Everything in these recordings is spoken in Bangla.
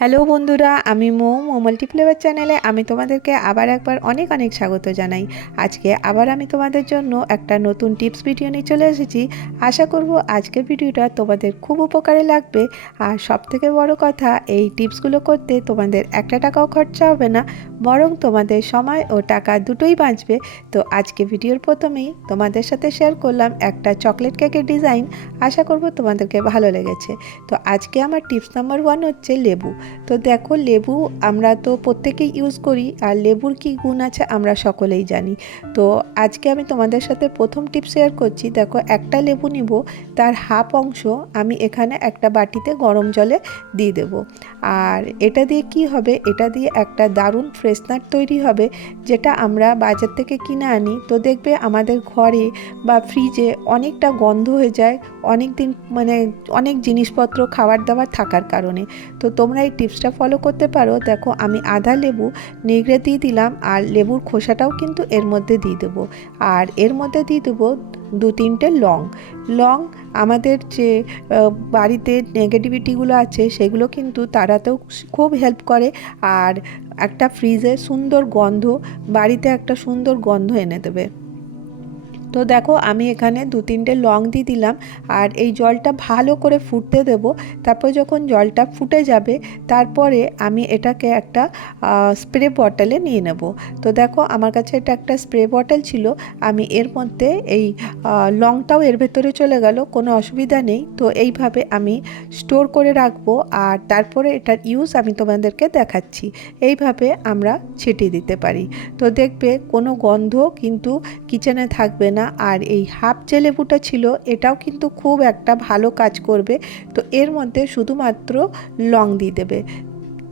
হ্যালো বন্ধুরা, আমি মাল্টিফ্লেভার চ্যানেলে আমি তোমাদেরকে আবার একবার অনেক অনেক স্বাগত জানাই। আজকে আবার আমি তোমাদের জন্য একটা নতুন টিপস ভিডিও নিয়ে চলে এসেছি। আশা করব আজকের ভিডিওটা তোমাদের খুব উপকারে লাগবে। আর সবথেকে বড় কথা, এই টিপসগুলো করতে তোমাদের একটা টাকাও খরচা হবে না, বরং তোমাদের সময় ও টাকা দুটোই বাঁচবে। তো আজকে ভিডিওর প্রথমেই তোমাদের সাথে শেয়ার করলাম একটা চকলেট কেকের ডিজাইন। আশা করব তোমাদেরকে ভালো লেগেছে। তো আজকে আমার টিপস নাম্বার 1 হচ্ছে লেবু। তো দেখো, লেবু আমরা তো প্রত্যেকেই ইউজ করি, আর লেবুর কি গুণ আছে আমরা সকলেই জানি। তো আজকে আমি তোমাদের সাথে প্রথম টিপস শেয়ার করছি। দেখো, একটা লেবু নিব, তার হাফ অংশ আমি এখানে একটা বাটিতে গরম জলে দিয়ে দেব। আর এটা দিয়ে কি হবে, এটা দিয়ে একটা দারুণ ফ্রেশনার তৈরি হবে, যেটা আমরা বাজার থেকে কিনে আনি তো দেখবে আমাদের ঘরে বা ফ্রিজে অনেকটা গন্ধ হয়ে যায় অনেক দিন, মানে অনেক জিনিসপত্র খাবার দাবার থাকার কারণে। তো তোমরা এই টিপসটা ফলো করতে পারো। দেখো, আমি আধা লেবু নিগড়ে দিয়ে দিলাম, আর লেবুর খোসাটাও কিন্তু এর মধ্যে দিয়ে দেবো। আর এর মধ্যে দিয়ে দেবো 2-3টে লং। আমাদের যে বাড়িতে নেগেটিভিটিগুলো আছে সেগুলো কিন্তু তাড়াতেও খুব হেল্প করে, আর একটা ফ্রিজে সুন্দর গন্ধ, বাড়িতে একটা সুন্দর গন্ধ এনে দেবে। তো দেখো, আমি এখানে 2-3টে লং দিয়ে দিলাম, আর এই জলটা ভালো করে ফুটতে দেব। তারপর যখন জলটা ফুটে যাবে, তারপরে আমি এটাকে একটা স্প্রে বটলে নিয়ে নেব। তো দেখো, আমার কাছে এটা একটা স্প্রে বটল ছিল, আমি এর মধ্যে এই লংটাও এর ভেতরে চলে গেল, কোনো অসুবিধা নেই। তো এইভাবে আমি স্টোর করে রাখবো, আর তারপরে এটার ইউজ আমি তোমাদেরকে দেখাচ্ছি। এইভাবে আমরা ছিটিয়ে দিতে পারি। তো দেখবে কোনো গন্ধ কিন্তু কিচেনে থাকবে না। আর এই হাফ যে লেবুটা ছিল, এটাও কিন্তু খুব একটা ভালো কাজ করবে। তো এর মধ্যে শুধুমাত্র লং দিয়ে দেবে,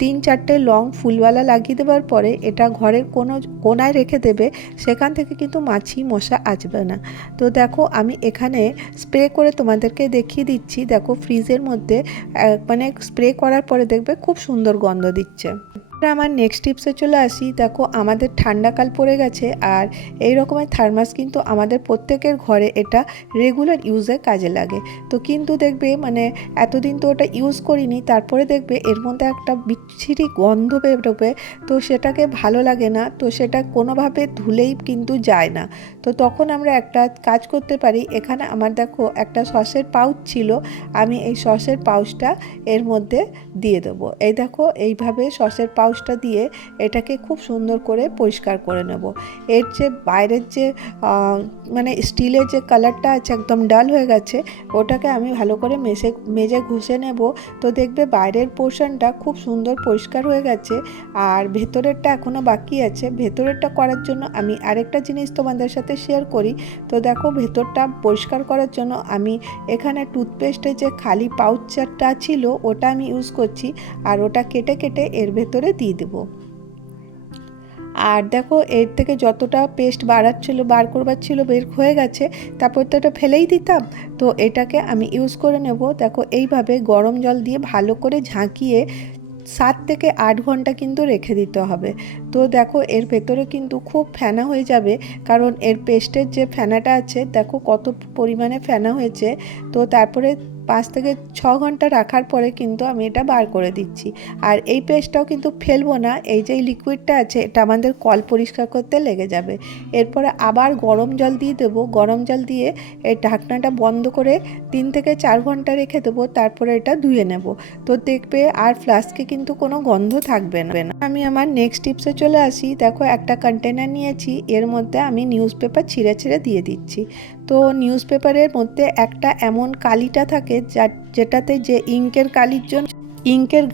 3-4টে লং ফুলওয়ালা লাগিয়ে দেওয়ার পরে এটা ঘরের কোনো কোনায় রেখে দেবে, সেখান থেকে কিন্তু মাছি মশা আসবে না। তো দেখো, আমি এখানে স্প্রে করে তোমাদেরকে দেখিয়ে দিচ্ছি। দেখো, ফ্রিজের মধ্যে মানে স্প্রে করার পরে দেখবে খুব সুন্দর গন্ধ দিচ্ছে। আমার নেক্সট টিপসে চলে আসি। দেখো, আমাদের ঠান্ডাকাল পড়ে গেছে, আর এই রকমের থার্মাস কিন্তু আমাদের প্রত্যেকের ঘরে এটা রেগুলার ইউজে কাজে লাগে। তো কিন্তু দেখবে, মানে এতদিন তো ওটা ইউজ করিনি, তারপরে দেখবে এর মধ্যে একটা বিচ্ছিরি গন্ধ বেরোবে, তো সেটাকে ভালো লাগে না, তো সেটা কোনোভাবে ধুলেই কিন্তু যায় না। তো তখন আমরা একটা কাজ করতে পারি। এখানে আমার দেখো একটা সসের পাউচ ছিল, আমি এই সসের পাউচটা এর মধ্যে দিয়ে দেবো। এই দেখো, এইভাবে সসের পাউচটা দিয়ে এটাকে খুব সুন্দর করে পরিষ্কার করে নেব। এর যে বাইরের যে মানে স্টিলের যে কালারটা আছে একদম ডাল হয়ে গেছে, ওটাকে আমি ভালো করে মেজে ঘষে নেব। তো দেখবে বাইরের পোর্শনটা খুব সুন্দর পরিষ্কার হয়ে গেছে, আর ভেতরেরটা এখনও বাকি আছে। ভেতরেরটা করার জন্য আমি আরেকটা জিনিস তোমাদের সাথে শেয়ার করি। তো দেখো, ভেতরটা পরিষ্কার করার জন্য আমি এখানে টুথপেস্টের যে খালি পাউচটা ছিল ওটা আমি ইউজ করছি, আর ওটা কেটে কেটে এর ভেতরে দিয়ে দেবো। আর দেখো, এর থেকে যতটা পেস্ট বার করবার ছিল বের হয়ে গেছে, তারপর তো এটা ফেলেই দিতাম। তো এটাকে আমি ইউজ করে নেব। দেখো, এইভাবে গরম জল দিয়ে ভালো করে ঝাঁকিয়ে 7 থেকে 8 ঘন্টা কিন্তু রেখে দিতে হবে। তো দেখো, এর ভেতরে কিন্তু খুব ফেনা হয়ে যাবে, কারণ এর পেস্টের যে ফেনাটা আছে দেখো কত পরিমাণে ফেনা হয়েছে। তো তারপরে 5 থেকে 6 ঘন্টা রাখার পরে কিন্তু আমি এটা বার করে দিচ্ছি। আর এই পেস্টটাও কিন্তু ফেলবো না, এই যে লিকুইডটা আছে এটা আমাদের কল পরিষ্কার করতে লেগে যাবে। এরপরে আবার গরম জল দিয়ে দেবো, গরম জল দিয়ে এই ঢাকনাটা বন্ধ করে 3 থেকে 4 ঘন্টা রেখে দেবো, তারপরে এটা ধুয়ে নেব। তো দেখবে আর ফ্লাস্কে কিন্তু কোনো গন্ধ থাকবে না। আমি আমার নেক্সট টিপসে চলে আসি। দেখো, একটা কন্টেনার নিয়েছি, এর মধ্যে আমি নিউজ পেপার ছিঁড়ে ছিঁড়ে দিয়ে দিচ্ছি। তো নিউজ পেপারের মধ্যে একটা এমন কালিটা থাকে যেটাতে যে ইঙ্কের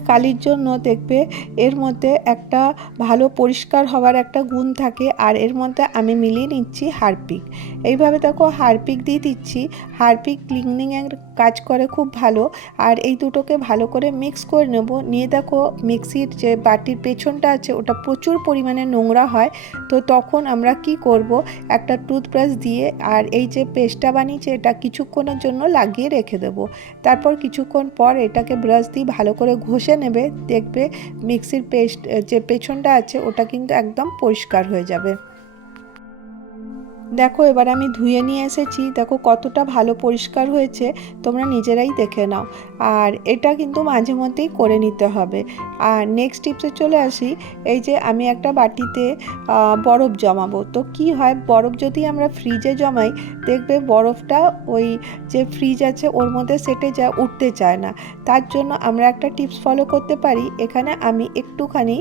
কালির জন্য দেখবে এর মধ্যে একটা ভালো পরিষ্কার হওয়ার একটা গুণ থাকে, আর এর মধ্যে আমি মিলিয়ে নিচ্ছি হারপিক। এইভাবে দেখো, হারপিক দিয়ে দিচ্ছি। হারপিক ক্লিনিংয়ের কাজ করে খুব ভালো। আর এই দুটোকে ভালো করে মিক্স করে নেব। নিয়ে দেখো, মিক্সির যে বাটির পেছনটা আছে ওটা প্রচুর পরিমাণে নোংরা হয়। তো তখন আমরা কি করব, একটা টুথব্রাশ দিয়ে আর এই যে পেস্টটা বানিয়েছে এটা কিছুক্ষণের জন্য লাগিয়ে রেখে দেব। তারপর কিছুক্ষণ পর এটাকে ব্রাশ দিয়ে ভালো করে ঘষে নেবে, দেখবে মিক্সির পেস্ট যে পেছনটা আছে ওটা কিন্তু একদম পরিষ্কার হয়ে যাবে। দেখো এবার আমি ধুয়ে নিয়ে এসেছি, দেখো কতটা ভালো পরিষ্কার হয়েছে, তোমরা নিজেরাই দেখে নাও। আর এটা কিন্তু মাঝে মধ্যেই করে নিতে হবে। আর নেক্সট টিপসে চলে আসি। এই যে আমি একটা বাটিতে বরফ জমাবো। তো কি হয়, বরফ যদি আমরা ফ্রিজে জমাই, দেখবে বরফটা ওই যে ফ্রিজ আছে ওর মধ্যে সেটে যায়, উঠতে চায় না। তার জন্য আমরা একটা টিপস ফলো করতে পারি। এখানে আমি একটুখানি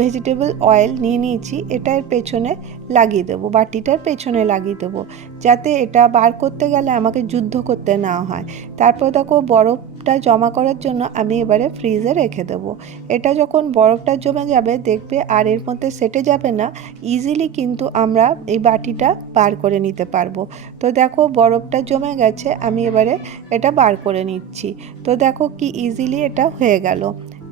ভেজিটেবল অয়েল নিয়ে নিয়েছি, এটা এর পেছনে লাগিয়ে দেবো, বাটিটার পেছনে লাগিয়ে দেবো, যাতে এটা বার করতে গেলে আমাকে যুদ্ধ করতে না হয়। তারপর দেখো বরফটা জমা করার জন্য আমি এবারে ফ্রিজে রেখে দেবো। এটা যখন বরফটা জমে যাবে দেখবে আর এর মধ্যে সেটে যাবে না, ইজিলি কিন্তু আমরা এই বাটিটা বার করে নিতে পারবো। তো দেখো বরফটা জমে গেছে, আমি এবারে এটা বার করে নিচ্ছি। তো দেখো কি ইজিলি এটা হয়ে গেল।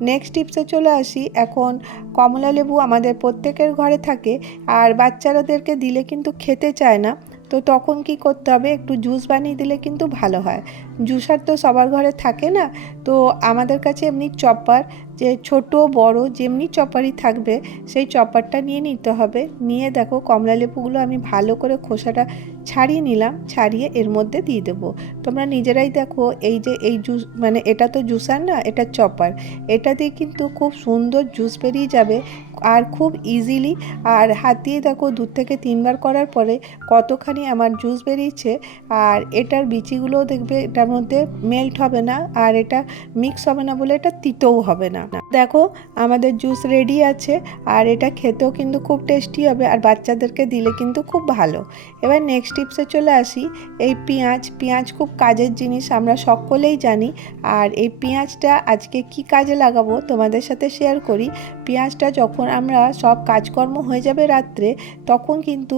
নেক্সট টিপসে চলে আসি। এখন কমলা লেবু আমাদের প্রত্যেকের ঘরে থাকে, আর বাচ্চারাদেরকে দিলে কিন্তু খেতে চায় না। তো তখন কি করতে হবে, একটু জুস বানিয়ে দিলে কিন্তু ভালো হয়। জুসার তো সবার ঘরে থাকে না। তো আমাদের কাছে এমনি চপার, যে ছোট বড় যেমনি চপারই থাকবে সেই চপারটা নিয়ে নিতে হবে। নিয়ে দেখো কমলা লেবুগুলো আমি ভালো করে খোসাটা ছাড়িয়ে নিলাম, ছাড়িয়ে এর মধ্যে দিয়ে দেবো। তোমরা নিজেরাই দেখো, এই যে এই জুস, মানে এটা তো জুসার না, এটা চপার। এটা দিয়ে কিন্তু খুব সুন্দর জুস বেরিয়ে যাবে, আর খুব ইজিলি। আর হাত দিয়ে দেখো 2 থেকে 3 বার করার পরে কতখানি আমার জুস বেরিয়েছে। আর এটার বিচিগুলোও দেখবে এটার মধ্যে মেল্ট হবে না, আর এটা মিক্স হবে না বলে এটা তিতও হবে না। দেখো আমাদের জুস রেডি আছে, আর এটা খেতেও কিন্তু খুব টেস্টি হবে, আর বাচ্চাদেরকে দিলে কিন্তু খুব ভালো। এবার নেক্সট টিপসে চলে আসি। এই পেঁয়াজ খুব কাজের জিনিস, আমরা সকলেই জানি। আর এই পেঁয়াজটা আজকে কি কাজে লাগাবো তোমাদের সাথে শেয়ার করি। পেঁয়াজটা যখন আমরা সব কাজকর্ম হয়ে যাবে রাত্রে, তখন কিন্তু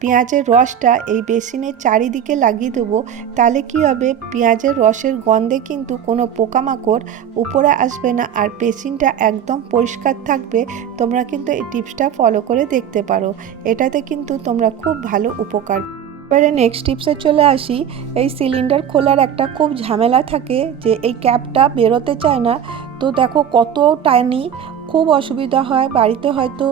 পেঁয়াজের রসটা এই বেসিনের চারিদিকে লাগিয়ে দেবো। তাহলে কি হবে, পেঁয়াজের রসের গন্ধে কিন্তু কোনো পোকামাকড় উপরে আসবে না, আর বেসিনটা একদম পরিষ্কার থাকবে। তোমরা কিন্তু এই টিপসটা ফলো করে দেখতে পারো, এটাতে কিন্তু তোমরা খুব ভালো উপকার। এবারে নেক্সট টিপসে চলে আসি। এই সিলিন্ডার খোলার একটা খুব ঝামেলা থাকে, যে এই ক্যাপটা বেরোতে চায় না। তো দেখো কত টাইনি, খুব অসুবিধা হয়। বাড়িতে হয়তো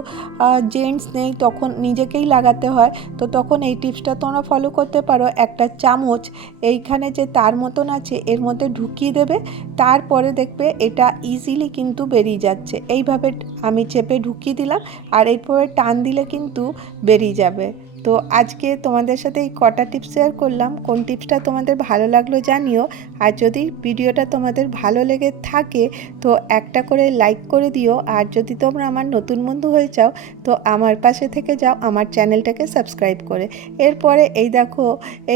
জেন্টস নেই, তখন নিজেকেই লাগাতে হয়। তো তখন এই টিপসটা তোমরা ফলো করতে পারো। একটা চামচ এইখানে যে তার মতন আছে এর মধ্যে ঢুকিয়ে দেবে, তারপরে দেখবে এটা ইজিলি কিন্তু বেরিয়ে যাচ্ছে। এইভাবে আমি চেপে ঢুকিয়ে দিলাম, আর এরপরে টান দিলে কিন্তু বেরিয়ে যাবে। তো আজকে তোমাদের সাথে এই কটা টিপস শেয়ার করলাম। কোন টিপসটা তোমাদের ভালো লাগলো জানিও। আর যদি ভিডিওটা তোমাদের ভালো লেগে থাকে তো একটা করে লাইক করে দিও। আর যদি তোমরা আমার নতুন বন্ধু হয়ে যাও তো আমার পাশে থেকে যাও, আমার চ্যানেলটাকে সাবস্ক্রাইব করে। এরপরে এই দেখো,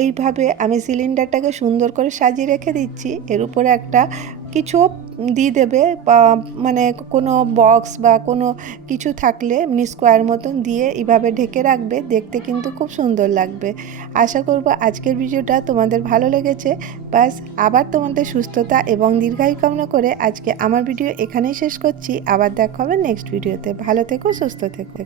এইভাবে আমি সিলিন্ডারটাকে সুন্দর করে সাজিয়ে রেখে দিচ্ছি। এর উপরে একটা কিছু দিয়ে দেবে, বা মানে কোনো বক্স বা কোনো কিছু থাকলে এমনি স্কোয়ার মতন দিয়ে এইভাবে ঢেকে রাখবে, দেখতে কিন্তু খুব সুন্দর লাগবে। আশা করব আজকের ভিডিওটা তোমাদের ভালো লেগেছে। ব্যাস, আবার তোমাদের সুস্থতা এবং দীর্ঘায়ু কামনা করে আজকে আমার ভিডিও এখানেই শেষ করছি। আবার দেখা হবে নেক্সট ভিডিওতে। ভালো থেকো, সুস্থ থেকো।